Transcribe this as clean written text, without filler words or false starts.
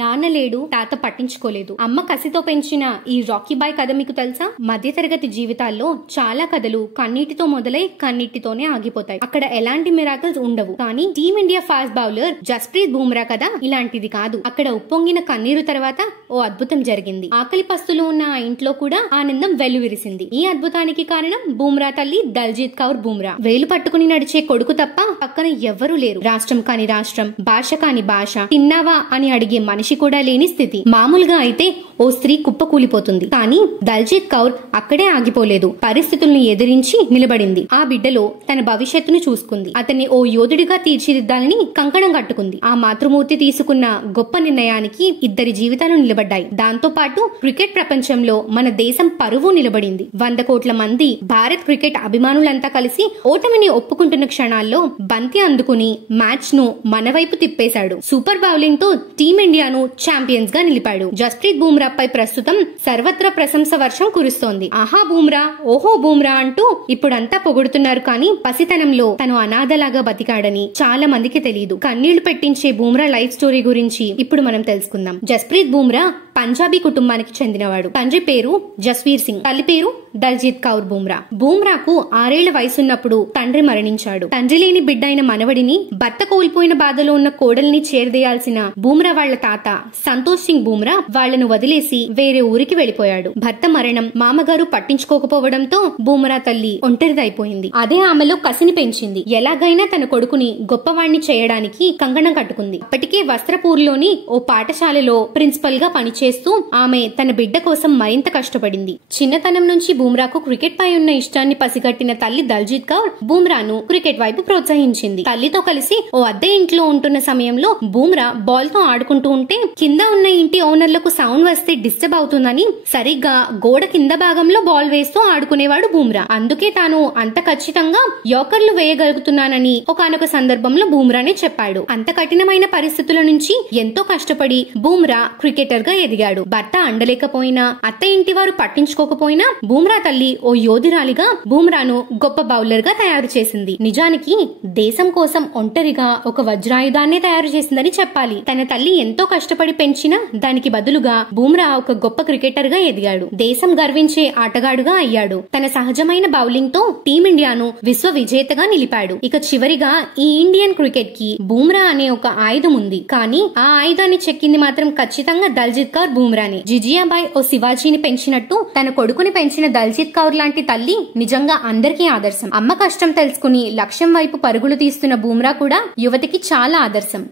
నాన్న లేడు, తాత పట్టించుకోలేదు. అమ్మ కసితో పెంచిన ఈ రాకీ బాయ్ కథ మీకు తెలుసా? మధ్యతరగతి జీవితాల్లో చాలా కథలు కన్నీటితో మొదలై కన్నీటితోనే ఆగిపోతాయి. అక్కడ ఎలాంటి మిరాకిల్స్ ఉండవు. కానీ team India fast bowler Jasprit Bumrah కథ ఇలాంటిది కాదు. అక్కడ ఉప్పొంగిన కన్నీరు తర్వాత ఓ అద్భుతం జరిగింది. ఆకలి పస్తులు ఉన్న ఆ ఇంట్లో కూడా ఆనందం వెల్లువిరిసింది. ఈ అద్భుతానికి కారణం బుమ్రా తల్లి దల్జీత్ కౌర్ బుమ్రా. వేలు పట్టుకుని నడిచే కొడుకు తప్ప పక్కన ఎవ్వరూ లేరు. రాష్ట్రం కాని రాష్ట్రం, భాష కాని భాష, తిన్నావా అని అడిగే మనిషి కూడా లేని స్థితి. మామూలుగా అయితే ఓ స్త్రీ కుప్పకూలిపోతుంది. కానీ దల్జీత్ కౌర్ అక్కడే ఆగిపోలేదు. పరిస్థితుల్ని ఎదిరించి నిలబడింది. ఆ బిడ్డలో తన భవిష్యత్తును చూసుకుంది. అతన్ని ఓ యోధుడిగా తీర్చిదిద్దాలని కంకణం కట్టుకుంది. ఆ మాతృమూర్తి తీసుకున్న గొప్ప నిర్ణయానికి ఇద్దరి జీవితాలు నిలబడ్డాయి. దాంతో పాటు క్రికెట్ ప్రపంచంలో మన దేశం పరువు నిలబడింది. 100 కోట్ల మంది భారత్ క్రికెట్ అభిమానులంతా కలిసి ఓటమిని ఒప్పుకుంటున్న క్షణాల్లో బంతి అందుకుని మ్యాచ్ ను మన వైపు తిప్పేశాడు. సూపర్ బౌలింగ్ తో టీమిండియాను ఛాంపియన్స్ గా నిలిపాడు. జస్ప్రీత్ బుమ్రా పై ప్రస్తుతం సర్వత్రా ప్రశంస వర్షం కురుస్తోంది. ఆహా బుమ్రా, ఓహో బుమ్రా అంటూ ఇప్పుడంతా పొగుడుతున్నారు. కానీ పసితనంలో తను అనాథలాగా బతికాడని చాలా మందికి తెలియదు. కన్నీళ్లు పెట్టించే బుమ్రా లైఫ్ స్టోరీ గురించి ఇప్పుడు మనం తెలుసుకుందాం. జస్ప్రీత్ బుమ్రా పంజాబీ కుటుంబానికి చెందినవాడు. తండ్రి పేరు జస్వీర్ సింగ్, తల్లి పేరు దల్జీత్ కౌర్ బుమ్రా. బుమ్రాకు 6 ఏళ్ల వయసున్నప్పుడు తండ్రి మరణించాడు. తండ్రి లేని బిడ్డ అయిన మనవడిని, భర్త కోల్పోయిన బాధలో ఉన్న కోడల్ని చేరదేయాల్సిన బుమ్రా వాళ్ల తాత సంతోష్ సింగ్ బుమ్రా వాళ్లను వదిలేసి వేరే ఊరికి వెళ్లిపోయాడు. భర్త మరణం, మామగారు పట్టించుకోకపోవడంతో బుమ్రా తల్లి ఒంటరిదైపోయింది. అదే ఆమెలో కసిని పెంచింది. ఎలాగైనా తన కొడుకుని గొప్పవాణ్ణి చేయడానికి కంకణం కట్టుకుంది. అప్పటికే వస్త్రపూర్లోని ఓ పాఠశాలలో ప్రిన్సిపల్ గా పనిచేస్తూ ఆమె తన బిడ్డ కోసం మరింత కష్టపడింది. చిన్నతనం నుంచి బుమ్రాకు క్రికెట్ పై ఉన్న ఇష్టాన్ని పసిగట్టిన తల్లి దల్జీత్ కౌర్ బుమ్రాను క్రికెట్ వైపు ప్రోత్సహించింది. తల్లితో కలిసి ఓ అద్దె ఇంట్లో ఉంటున్న సమయంలో బుమ్రా బాల్ తో ఆడుకుంటూ ఉంటే కింద ఉన్న ఇంటి ఓనర్లకు సౌండ్ వస్తే డిస్టర్బ్ అవుతుందని సరిగ్గా గోడ కింద భాగంలో బాల్ వేస్తూ ఆడుకునేవాడు బుమ్రా. అందుకే తాను అంత ఖచ్చితంగా యార్కర్లు వేయగలుగుతున్నానని ఒకానొక సందర్భంలో బుమ్రానే చెప్పాడు. అంత కఠినమైన పరిస్థితుల నుంచి ఎంతో కష్టపడి బుమ్రా క్రికెటర్ గా ఎదిగాడు. భర్త అండలేకపోయినా, అత్త ఇంటి వారు పట్టించుకోకపోయినా బుమ్రా తల్లి ఓ యోధురాలిగా బుమ్రాను గొప్ప బౌలర్ గా తయారు చేసింది. నిజానికి దేశం కోసం ఒంటరిగా ఒక వజ్రాయుధాన్నే తయారు చేసిందని చెప్పాలి. తన తల్లి ఎంతో కష్టపడి పెంచినా దానికి బదులుగా బుమ్రా ఒక గొప్ప క్రికెటర్ గా ఎదిగాడు. దేశం గర్వించే ఆటగాడుగా అయ్యాడు. తన సహజమైన బౌలింగ్ తో టీమిండియాను విశ్వ విజేతగా నిలిపాడు. ఇక చివరిగా ఈ ఇండియన్ క్రికెట్ కి బుమ్రా అనే ఒక ఆయుధం ఉంది. కానీ ఆ ఆయుధాన్ని చెక్కింది మాత్రం ఖచ్చితంగా దల్జీత్ కౌర్ బుమ్రానే. జిజియాబాయ్ ఓ శివాజీని పెంచినట్టు తన కొడుకుని పెంచిన దల్జీత్ కౌర్ లాంటి తల్లి నిజంగా అందరికీ ఆదర్శం. అమ్మ కష్టం తెలుసుకుని లక్ష్యం వైపు పరుగులు తీస్తున్న బుమ్రా కూడా యువతికి చాలా ఆదర్శం.